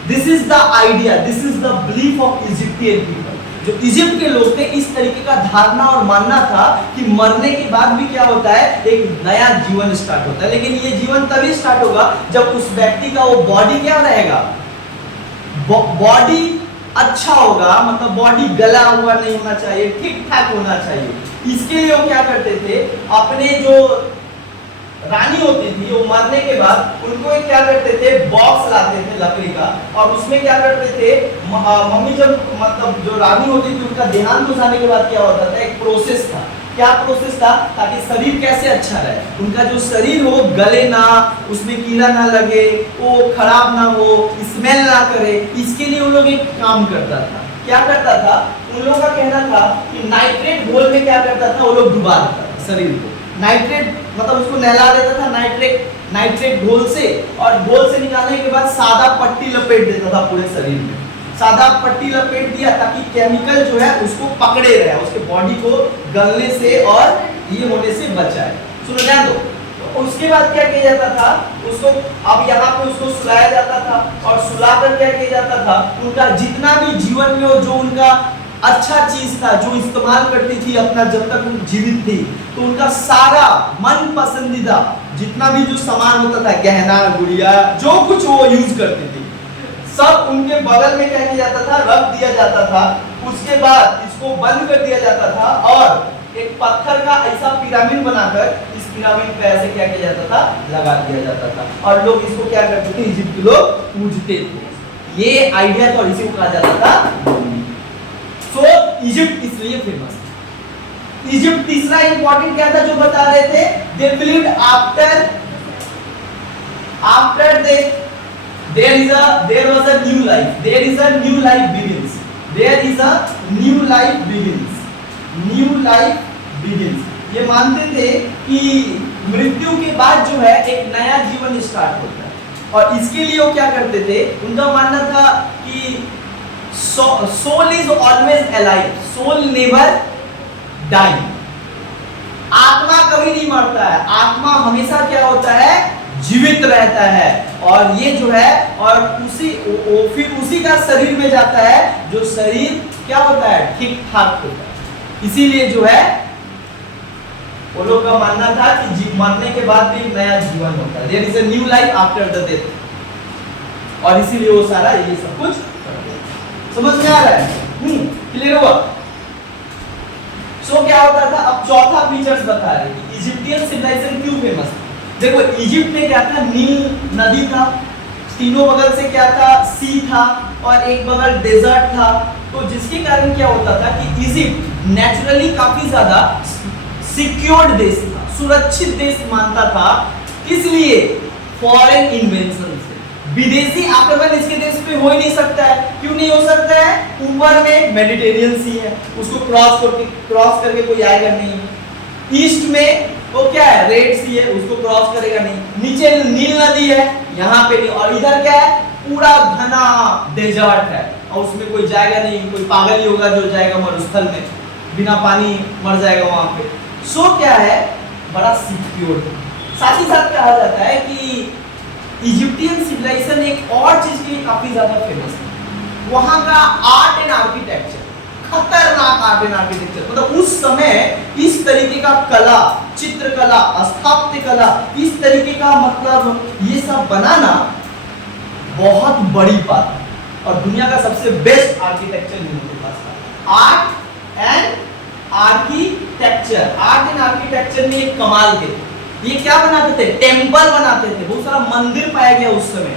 This is the idea, this is the belief of Egyptian people. जो इजिप्ट के लोग थे, इस तरीके का धारणा और मानना था कि मरने के बाद भी क्या होता है, एक नया जीवन स्टार्ट होता है। लेकिन ये जीवन तभी स्टार्ट होगा जब उस व्यक्ति का वो बॉडी क्या रहेगा, बॉडी अच्छा होगा, मतलब बॉडी गला हुआ नहीं होना चाहिए, ठीक ठाक होना चाहिए। इसके लिए वो क्या करते थे, अपने जो रानी होती थी, वो मरने के बाद उनको एक क्या करते थे, बॉक्स लाते थे लकड़ी का, और उसमें क्या करते थे, मम्मी जब, मतलब जो रानी होती थी, उनका देहांत हो जाने के बाद क्या होता था, एक प्रोसेस था। क्या प्रोसेस था? ताकि शरीर कैसे अच्छा रहे, उनका जो शरीर हो गले ना, उसमें कीड़ा ना लगे, वो खराब ना हो, स्मेल ना करे, इसके लिए वो लोग एक काम करता था। क्या करता था? उन लोगों का कहना था कि नाइट्रेट घोल में क्या करता था, वो लोग डुबा देता था शरीर को। नाइट्रेट मतलब उसको नहला देता था नाइट्रेट घोल से, और घोल से निकालने के बाद सादा पट्टी लपेट देता था पूरे शरीर में। सादा पट्टी लपेट दिया ताकि केमिकल जो है उसको पकड़े रहे, उसके बॉडी को गलने से और ये होने से बचाए। सुनो ध्यान दो। तो उसके बाद क्या किया जाता था, उसको अब यहाँ पे उसको सुलाया जाता था, और सुलाकर क्या किया जाता था, उनका जितना भी जीवन में जो उनका अच्छा चीज था, जो इस्तेमाल करती थी अपना जब तक वो जीवित थी, तो उनका सारा मन पसंदीदा जितना भी जो सामान होता था, गहना गुड़िया जो कुछ वो यूज करती थी, सब उनके बगल में क्या किया जाता था, रख दिया जाता था। उसके बाद इसको बंद कर दिया जाता था और एक पत्थर का ऐसा पिरामिड बनाकर इस पिरामिड पे ऐसे क्या किया जाता था, लगा दिया जाता था, और लोग इसको क्या करते थे, इजिप्ट के लोग पूजते थे। ये आइडिया तो इसी को कहा जाता था। तो इजिप्ट इसलिए फेमस है। इजिप्ट तीसरा इंपॉर्टेंट क्या था जो बता रहे थे, they believed after death there was a new life, there is a new life begins, there is a new life begins, new life begins। ये मानते थे कि मृत्यु के बाद जो है एक नया जीवन स्टार्ट होता है, और इसके लिए वो क्या करते थे, उनका मानना था कि soul is always alive, soul never die। आत्मा कभी नहीं मरता है, आत्मा हमेशा क्या होता है, जीवित रहता है, और ये जो है, और फिर उसी का शरीर में जाता है, जो शरीर क्या होता है, ठीक ठाक होता है। इसीलिए जो है वो लोग का मानना था कि मरने के बाद भी एक नया जीवन होता है, there is a new life after the death, और इसीलिए वो सारा ये सब कुछ समझ में आ रहा है, क्लियर हुआ? सो क्या होता था, अब चौथा फीचर्स बता रहे कि इजिप्टियन सिविलाइजेशन क्यों फेमस है। देखो इजिप्ट में क्या था, नील नदी था, तीनों बगल से क्या था, सी था, और एक बगल डेजर्ट था। तो जिसके कारण क्या होता था कि इजिप्ट नेचुरली काफी ज्यादा सिक्योर्ड देश था, सुरक्षित देश मानता था। किस लिए? फॉरेन इन्वेंशन से, विदेशी आक्रमण इसके देश पे हो ही नहीं सकता है। क्यों नहीं हो सकता है? ऊपर में मेडिटेरियन सी है, उसको क्रॉस करके कोई आएगा नहीं। ईस्ट में वो क्या है, रेड सी है, उसको क्रॉस करेगा नहीं। नीचे नील नदी है, यहाँ पे नहीं, और इधर क्या है, पूरा घना डेजर्ट है, और उसमें कोई जाएगा नहीं, कोई पागल ही होगा जो जाएगा मरुस्थल में, बिना पानी मर जाएगा वहां पे। सो क्या है, बड़ा सिक्योर। साथ ही साथ कहा जाता है कि इजिप्टियन सिविलाइजेशन एक और चीज के लिए काफी ज्यादा फेमस है, वहां का आर्ट एंड आर्किटेक्चर, खतरनाक आर्ट एंड आर्किटेक्चर। मतलब उस समय इस तरीके का कला चित्रकला, स्थापत्य कला, इस तरीके का मतलब ये सब बनाना बहुत बड़ी बात है। और दुनिया का सबसे बेस्ट आर्किटेक्चर इनके पास था। आर्ट एंड आर्किटेक्चर में एक कमाल के, ये क्या बनाते थे? टेम्पल बनाते थे, बहुत सारा मंदिर पाया गया उस समय।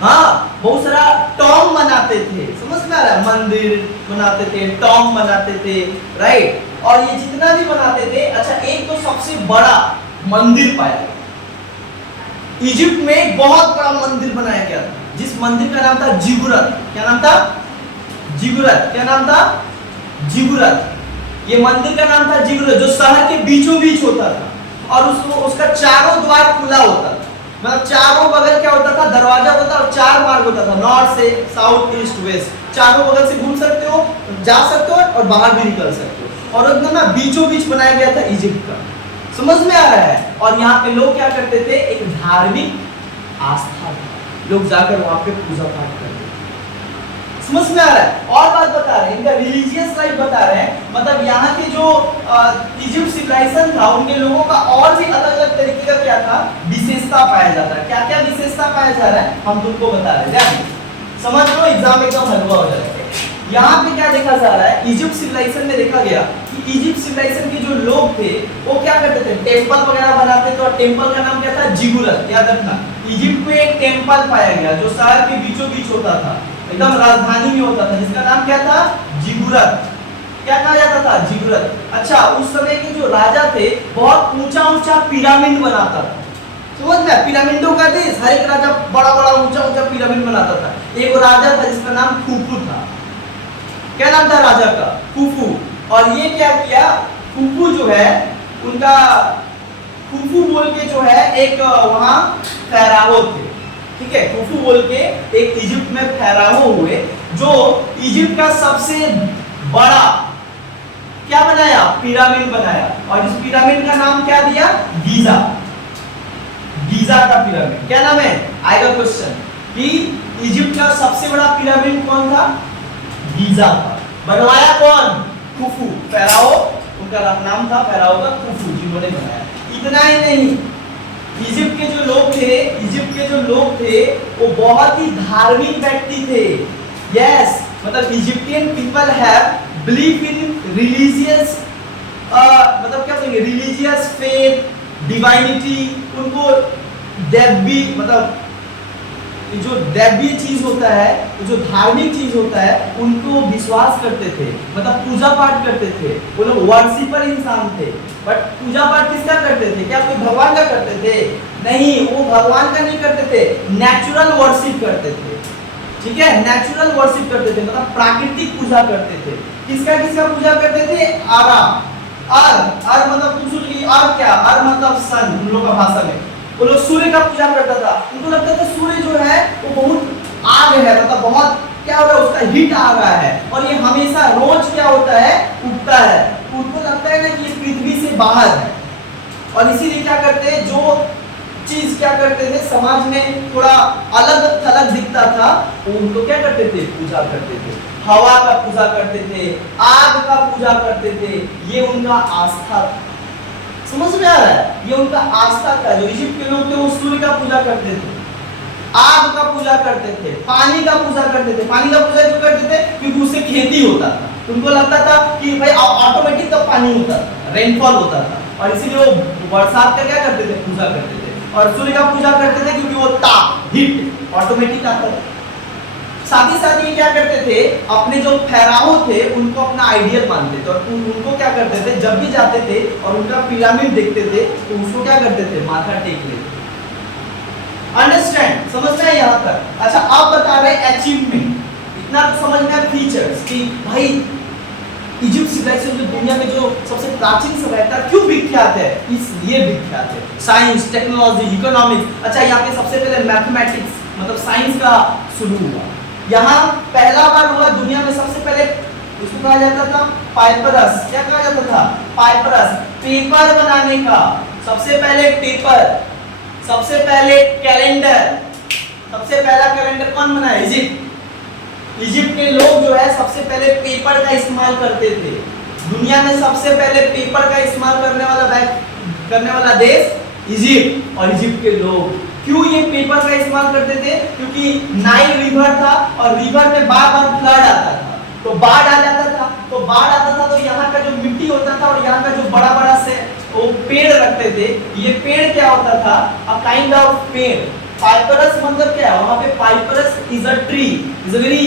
हाँ, बहुत सारा टॉम बनाते थे, समझ में आ रहा है? मंदिर बनाते थे, टॉम बनाते थे, राइट। और ये जितना भी बनाते थे, अच्छा एक तो सबसे बड़ा मंदिर पाया गया इजिप्ट में, एक बहुत बड़ा मंदिर बनाया गया था, जिस मंदिर का नाम था जिगुरत। क्या नाम था? जिगुरत। क्या नाम था? जिगुरत। ये मंदिर का नाम था जिगुरत, जो शहर के बीचों बीच होता था और उसका चारों द्वार खुला होता था। मतलब चारों बगल क्या होता था? दरवाजा होता था और चार मार्ग होता था, नॉर्थ से साउथ ईस्ट वेस्ट। चारों बगल से घूम सकते हो, जा सकते हो और बाहर भी निकल सकते हो। और एकदम ना बीचों बीच बनाया गया था इजिप्ट का, समझ में आ रहा है? और यहाँ पे लोग क्या करते थे? एक धार्मिक आस्था था, लोग जाकर वहां पे पूजा पाठ करते थे, समझ में आ रहा है? और बात बता रहे हैं, इनका रिलीजियस लाइफ बता रहे हैं। मतलब यहाँ के जो इजिप्ट सिविलाइजेशन था, उनके लोगों का और भी अलग अलग तरीके का क्या था? विशेषता पाया जाता है। क्या क्या विशेषता पाया जा रहा है हम तुमको बता रहे हैं, समझ लो, एग्जाम एकदम हलवा हो जाएगा। यहाँ पे क्या देखा जा रहा है? इजिप्ट सिविलाइजेशन में देखा गया कि इजिप्ट सिविलाइजेशन के जो लोग थे वो क्या करते थे? टेम्पल वगैरह बनाते थे। और टेम्पल का नाम क्या था? जिगुरत। याद रखना, इजिप्ट में एक टेम्पल पाया गया जो शहर के बीचों बीच होता था, एकदम राजधानी में होता था, जिसका नाम क्या था? जिगुरत। क्या कहा जाता था? जिगुरत। अच्छा, उस समय के जो राजा थे बहुत ऊंचा ऊंचा पिरामिड बनाता था, समझ में? पिरामिडों का देश, हर एक राजा बड़ा बड़ा ऊंचा ऊंचा पिरामिड बनाता था। एक राजा था जिसका नाम खुफू था। क्या नाम था राजा का? खुफू। और ये क्या किया? खुफू जो है उनका, खुफू बोल के जो है एक वहां फेराओ थे, ठीक है? खुफू बोल के एक इजिप्ट में फेराओ हुए, जो इजिप्ट का सबसे बड़ा क्या बनाया? पिरामिड बनाया। और इस पिरामिड का नाम क्या दिया? गीजा। गीजा का पिरामिड। क्या नाम है? आएगा क्वेश्चन कि इजिप्ट का सबसे बड़ा पिरामिड कौन था? गीजा था। बनवाया कौन? खुफू, फेराओ, उनका नाम था फेराओ का, खुफू जिन्होंने बनाया। इतना ही नहीं, इजिप्ट के जो लोग थे वो बहुत ही धार्मिक व्यक्ति थे। यस, मतलब Egyptian people have believe in religious, मतलब क्या बोलेंगे? Religious faith, divinity. उनको देवी, मतलब जो दैवीय चीज होता है, जो धार्मिक चीज होता है, उनको विश्वास करते थे, मतलब पूजा पाठ करते थे। वो लोग वर्शिपर इंसान थे। बट पूजा पाठ किसका करते थे? क्या कोई भगवान का करते थे? नहीं, वो भगवान का नहीं करते थे, नेचुरल वर्शिप करते थे, ठीक है? नेचुरल वर्शिप करते थे, मतलब प्राकृतिक पूजा करते थे। किसका किसका पूजा करते थे? आरा, अर मतलब तुम सुन ली, अर क्या? अर मतलब सन, उन लोगों का भाषा में। वो लोग सूर्य का पूजा करता था। उनको लगता था सूर्य जो है वो बहुत आग है, मतलब बहुत क्या हो रहा है, उसका हीट आ रहा है और ये हमेशा रोज क्या होता है? उगता है। उनको लगता है ना कि ये पृथ्वी से बाहर है, और इसीलिए क्या करते हैं, जो चीज क्या करते थे समाज में थोड़ा अलग थलग दिखता था, वो उनको क्या करते थे? पूजा करते थे। हवा का पूजा करते थे, आग का पूजा करते थे। ये उनका आस्था था, समझ में आ रहा है? ये उनका आस्था था। जो इजिप्ट के लोग थे वो सूर्य का पूजा करते थे, आग का पूजा करते थे, पानी का पूजा करते थे। पानी का पूजा क्यों करते थे? क्योंकि उससे खेती होता था। उनको लगता था कि भाई ऑटोमेटिक तब पानी होता था, रेनफॉल होता था, और इसीलिए वो बरसात का क्या करते थे? पूजा करते थे। और सूर्य का पूजा करते थे क्योंकि वो ताप, हीट ऑटोमेटिक आता था। साथ ही साथ ये क्या करते थे? अपने जो फेराओ थे उनको अपना आइडियल मानते थे, और उनको क्या करते थे? जब भी जाते थे और उनका पिरामिड देखते थे तो उसको क्या करते थे? माथा टेक लेते। अंडरस्टैंड? समझ में आया यहाँ तक? अच्छा, आप बता रहे अचीवमेंट, इतना तो समझ में आया फीचर्स कि भाई इजिप्ट सिविलाइजेशन जो दुनिया में जो सबसे प्राचीन सभ्यता क्यों विख्यात है? इसलिए विख्यात है। Science, technology, economics. अच्छा, यहाँ पे सबसे पहले मैथमेटिक्स मतलब साइंस का शुरू हुआ। यहाँ पहला बार हुआ दुनिया में सबसे पहले, उसको कहा जाता था पाइपरस। क्या कहा जाता था? पाइपरस, पेपर बनाने का। सबसे पहले पेपर, सबसे पहले कैलेंडर। सबसे पहला कैलेंडर कौन बनाया? इजिप्ट। इजिप्ट के लोग जो है सबसे पहले पेपर का इस्तेमाल करते थे। दुनिया में सबसे पहले पेपर का इस्तेमाल करने वाला करने वाला देश इजिप्ट। और इजिप्ट के लोग क्यों ये पेपर का इस्तेमाल करते थे? क्योंकि नाइल रिवर था और रिवर में बार बार फ्लड आता था, तो बाढ़ आ जाता था, तो बाढ़ आता था तो यहाँ का जो मिट्टी होता था और यहाँ का जो बड़ा बड़ा से वो पेड़ रखते थे, ये पेड़ क्या होता था? अ काइंड ऑफ पेड़। पाइपरस मतलब क्या है? वहां पे papyrus is a tree, is a very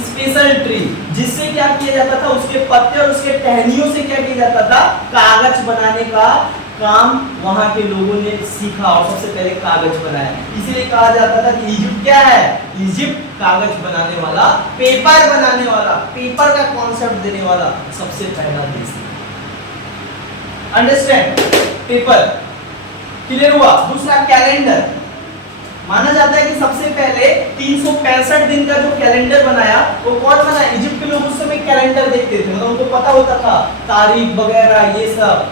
special tree, जिससे क्या किया जाता था? उसके पत्ते और उसके टहनियों से क्या किया जाता था? कागज बनाने का काम वहां के लोगों ने सीखा और सबसे पहले कागज बनाया। इसीलिए कहा जाता था कि इजिप्ट क्या है? इजिप्ट कागज बनाने वाला, पेपर बनाने वाला, पेपर का कॉन्सेप्ट देने वाला सबसे पहला देश है। अंडरस्टैंड? पेपर क्लियर हुआ? दूसरा कैलेंडर। माना जाता है कि सबसे पहले 365 दिन का जो कैलेंडर बनाया वो कौन बनाया? इजिप्ट के लोग उस समय कैलेंडर देखते थे, मतलब उनको पता होता था तारीख वगैरह ये सब।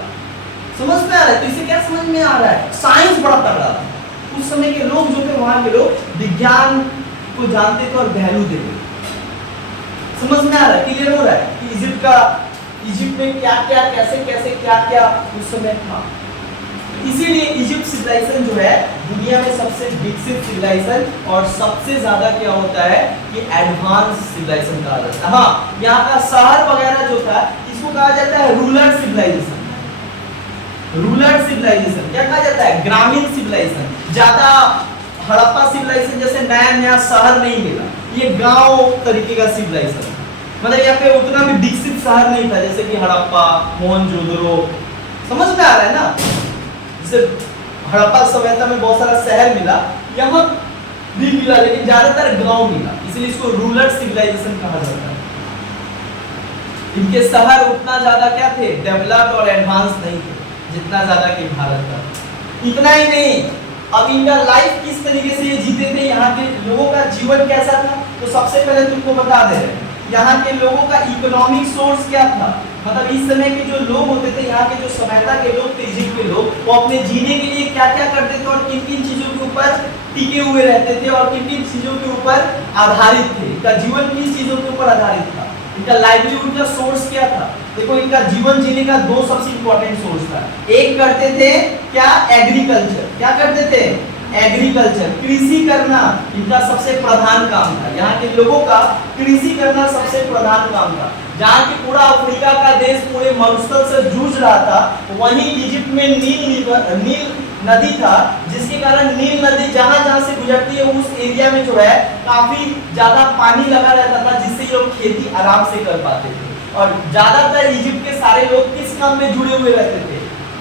समझ में आ रहा है? तो इसे क्या समझ में आ रहा है? साइंस बड़ा तगड़ा था। उस समय के लोग जो थे, वहां के लोग विज्ञान को जानते थे और वैल्यू देते थे। समझ में आ रहा है? क्लियर हो रहा है कि इजिप्ट में क्या क्या कैसे कैसे क्या क्या उस समय था। इसीलिए इजिप्ट सिविलाइजेशन जो है दुनिया में सबसे विकसित सिविलाइजेशन और सबसे ज्यादा क्या होता है कि एडवांस सिविलाइजेशन कहा जाता है। हाँ, यहाँ का शहर वगैरह जो था इसको कहा जाता है रूरल सिविलाइजेशन। रूरल सिविलाइजेशन क्या कहा जाता है? ग्रामीण सिविलाइजेशन। ज्यादा हड़प्पा सिविलाइजेशन जैसे नया नया शहर नहीं मिला, ये गांव तरीके का सिविलाइजेशन, मतलब यहाँ पे उतना भी विकसित शहर नहीं था जैसे कि हड़प्पा, मोहनजोदड़ो। समझ में आ रहा है ना? जैसे हड़प्पा सभ्यता में बहुत सारा शहर मिला, यहाँ भी मिला, लेकिन ज्यादातर गांव मिला, इसलिए इसको रूरल सिविलाइजेशन कहा जाता है। इनके शहर उतना ज्यादा क्या थे? डेवलप्ड और एडवांस नहीं थे जितना ज्यादा कि भारत का। इतना ही नहीं, अब इनका लाइफ किस तरीके से ये जीते थे, यहाँ के लोगों का जीवन कैसा था, तो सबसे पहले तुमको बता दे रहे हैं यहाँ के लोगों का इकोनॉमिक सोर्स क्या था। मतलब इस समय के जो लोग होते थे, यहाँ के जो सभ्यता के लोग थे, इजिप्ट के लोग, वो अपने जीने के लिए क्या क्या करते थे और किन किन चीजों के ऊपर टिके हुए रहते थे और किन किन चीजों के ऊपर आधारित थे। इनका जीवन किन चीजों के ऊपर आधारित था? इनका लाइवलीहुड का सोर्स क्या था? देखो, इनका जीवन जीने का दो सबसे इंपॉर्टेंट सोर्स था। एक करते थे क्या? एग्रीकल्चर। क्या करते थे? एग्रीकल्चर, कृषि करना इनका सबसे प्रधान काम था। यहाँ के लोगों का कृषि करना सबसे प्रधान काम था। जहाँ की पूरा अफ्रीका का देश पूरे मरुस्थल से जूझ रहा था, वहीं इजिप्ट में नील नदी था, जिसके कारण नील नदी जहाँ जहाँ से गुजरती है उस एरिया में जो है काफी ज्यादा पानी लगा रहता था, जिससे ये लोग खेती आराम से कर पाते थे। और ज्यादातर इजिप्ट के सारे लोग किस काम में जुड़े हुए रहते थे?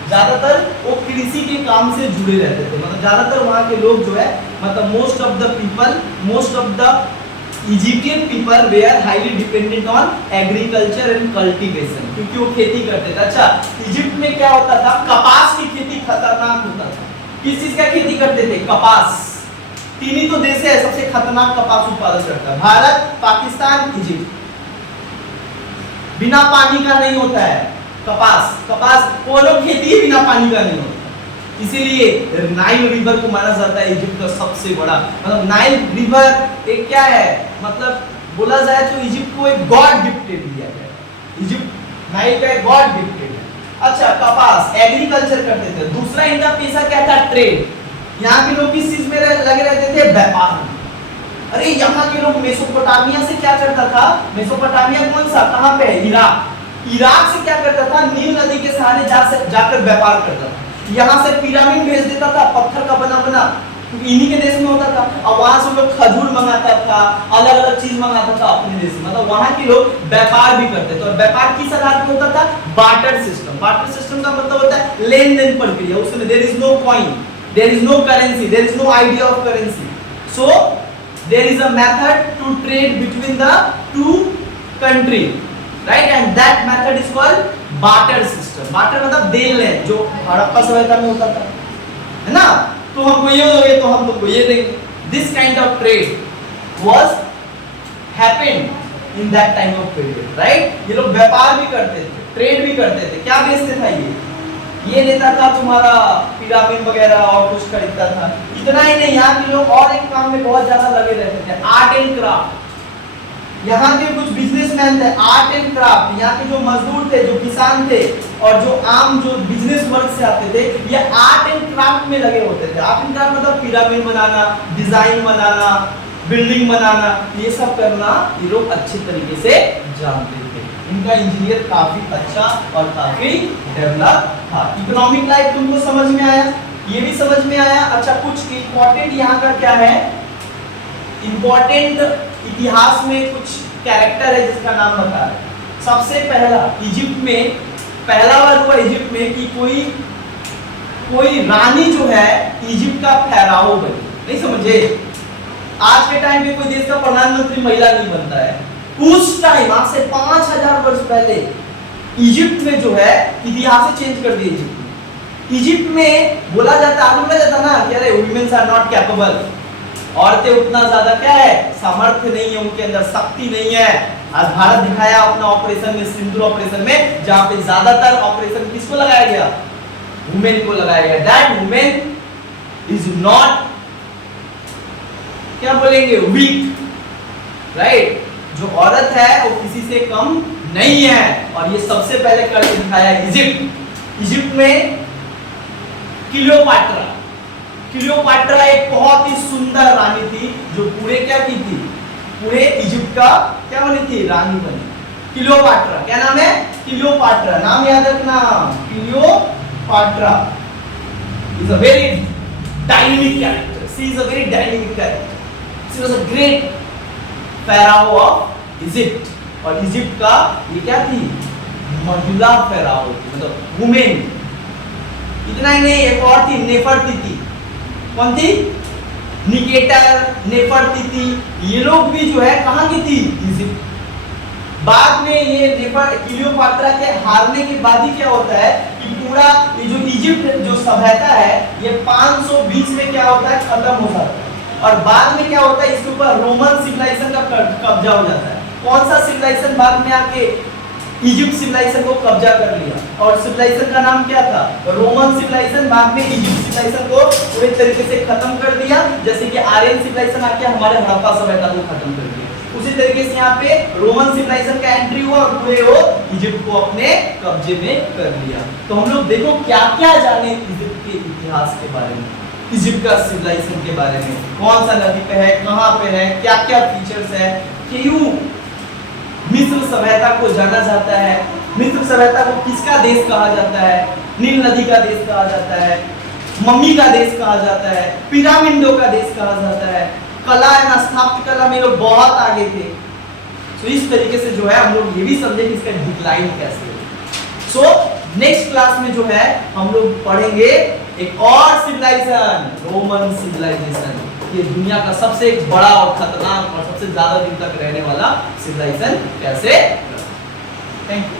ज्यादातर वो कृषि के काम से जुड़े रहते थे। मतलब ज्यादातर वहाँ के लोग जो है, मतलब most of the Egyptian people were highly dependent on agriculture and cultivation, क्योंकि वो खेती करते थे। अच्छा, इजिप्ट में क्या होता था? कपास की खेती खतरनाक होता था। किस चीज का खेती करते थे? कपास। तीन ही तो देश है सबसे खतरनाक कपास उत्पादन करता है, भारत, पाकिस्तान, इजिप्ट। बिना पानी का नहीं होता है कपास वो लोग खेती ही बिना पानी का नहीं होता। इसीलिए नाइल रिवर को माना जाता है इजिप्ट का सबसे बड़ा, मतलब नाइल रिवर एक क्या है, मतलब बोला जाए तो इजिप्ट को एक गॉड गिफ्टेड दिया गया। इजिप्ट नाइल का एक गॉड गिफ्टेड है। अच्छा, कपास, एग्रीकल्चर करते थे। दूसरा इनका पेशा क्या था? ट्रेड। यहाँ के लोग किस चीज में लगे रहते थे? व्यापार। अरे यहाँ के लोग मेसोपोटामिया से क्या करता था? मेसोपोटामिया कौन सा, कहाँ पे है? इराक से क्या करता था? नील नदी के सहारे जाकर व्यापार करता था। यहाँ से पिरामिड भेज देता था, पत्थर का बना, क्योंकि इन्हीं के देश में होता था। और वहां से लोग खजूर मंगाता था, अलग अलग चीज मंगाता था अपने देश में। मतलब वहां के लोग व्यापार भी करते थे। और व्यापार किस आधार पर होता था? Barter system. बार्टर सिस्टम का मतलब होता है लेन देन प्रक्रिया। उसमें there is no coin, there is no currency, there is no idea of currency, so there is a method to trade between the two country, right? And that method is called barter system. Barter मतलब देन लेन, जो हड़प्पा सभ्यता में होता था, है ना? तो हमको ये दोगे तो हम तुमको ये देंगे। This kind of trade was happened in that time of period, right? ये लोग व्यापार भी करते थे, ट्रेड भी करते थे। क्या बेचते था? ये लेता था तुम्हारा पिरामिड वगैरह और कुछ खरीदता था। इतना ही नहीं, यहाँ के लोग और एक काम में बहुत ज्यादा लगे रहते थे, आर्ट एंड क्राफ्ट। यहाँ के कुछ बिजनेसमैन थे, आर्ट एंड क्राफ्ट, यहाँ के जो मजदूर थे, जो किसान थे और जो आम जो बिजनेस वर्ग से आते थे, ये आर्ट एंड क्राफ्ट में लगे होते थे। आर्ट एंड क्राफ्ट मतलब पिरामिड बनाना, डिजाइन बनाना, बिल्डिंग बनाना, ये सब करना ये लोग अच्छे तरीके से जानते थे। इनका इंजीनियर काफी अच्छा और काफी डेवलप था। इकोनॉमिक लाइफ तुमको समझ में आया, ये भी समझ में आया। अच्छा, कुछ इंपॉर्टेंट यहाँ का क्या है, इंपॉर्टेंट इतिहास में कुछ कैरेक्टर है जिसका नाम बता रहे। सबसे पहला इजिप्ट में पहला बार हुआ इजिप्ट में कि कोई रानी जो है इजिप्ट का फेराओ बनी। नहीं समझे, आज के टाइम में कोई देश का प्रधानमंत्री महिला नहीं बनता है। उस टाइम आज से 5000 वर्ष पहले इजिप्ट में जो है इतिहास चेंज कर दिया। इजिप्ट में बोला जाता, आज बोला जाता ना कि अरे वुमेन्स आर नॉट कैपेबल, औरतें उतना ज्यादा क्या है सामर्थ्य नहीं है, उनके अंदर शक्ति नहीं है। आज भारत दिखाया अपना ऑपरेशन में, सिंदूर ऑपरेशन में, जहां पे ज्यादातर ऑपरेशन किसको लगाया गया, वुमेन को लगाया गया। दैट वुमेन इज नॉट, क्या बोलेंगे, वीक, राइट। जो औरत है वो किसी से कम नहीं है, और ये सबसे पहले करके दिखाया इजिप्ट। इजिप्ट में क्लियोपाट्रा, क्लियोपाट्रा एक बहुत ही सुंदर रानी थी जो पूरे क्या की थी, पूरे इजिप्ट का क्या बनी थी, रानी बनी। क्लियोपाट्रा, क्या नाम है, क्लियोपाट्रा, नाम याद रखना, Cleopatra is a very dynamic character, she is a very dynamic character, she was a great pharaoh of Egypt. और इजिप्ट का ये क्या थी, महिला फेराओ थी, मतलब वुमेन। इतना ही नहीं, एक और थी नेफरतीति। कौन थी, निकेटर, नेफरतीति, ये लोग भी जो है कहां की थी, इजिप्ट। बाद में ये क्लियोपाट्रा के हारने के बाद ही क्या होता है कि पूरा ये जो इजिप्ट जो सभ्यता है ये 520 में क्या होता है, खत्म हो जाता है। और बाद में क्या होता है, इसके ऊपर रोमन सिविलाइजेशन का कब्जा हो जाता है। कौन सा सिविलाइजेशन बाद में आके इजिप्ट सिविलाइजेशन को कब्जा कर लिया, और सिविलाइजेशन का नाम क्या था, रोमन सिविलाइजेशन। बाद में इजिप्ट सिविलाइजेशन को पूरे तरीके से खत्म कर दिया, जैसे कि आर्यन सिविलाइजेशन आके हमारे हड़प्पा सभ्यता को खत्म कर दिया। उसी तरीके से यहाँ पे रोमन सिविलाइजेशन का एंट्री हुआ और पूरे वो इजिप्ट को अपने कब्जे में कर लिया। तो हम लोग देखो क्या क्या जाने इजिप्ट के इतिहास के बारे में, इजिप्ट का सिविलाइजेशन के बारे में, कौन सा नदी पे है, कहाँ पे है, क्या क्या फीचर्स है, क्यों मिस्र सभ्यता को जाना जाता है, मिस्र सभ्यता को किसका देश कहा जाता है, नील नदी का देश कहा जाता है, मम्मी का देश कहा जाता है, पिरामिडों का देश कहा जाता है, कला एवं स्थापत्य कला में लोग बहुत आगे थे। तो इस तरीके से जो है हम लोग ये भी समझे कि इसका डिक्लाइन कैसे है। सो नेक्स्ट क्लास में जो है हम लोग पढ़ेंगे एक और सिविलाइजेशन, रोमन सिविलाइजेशन। ये दुनिया का सबसे बड़ा और खतरनाक और सबसे ज्यादा दिन तक रहने वाला सिविलाइजेशन कैसे। Thank you.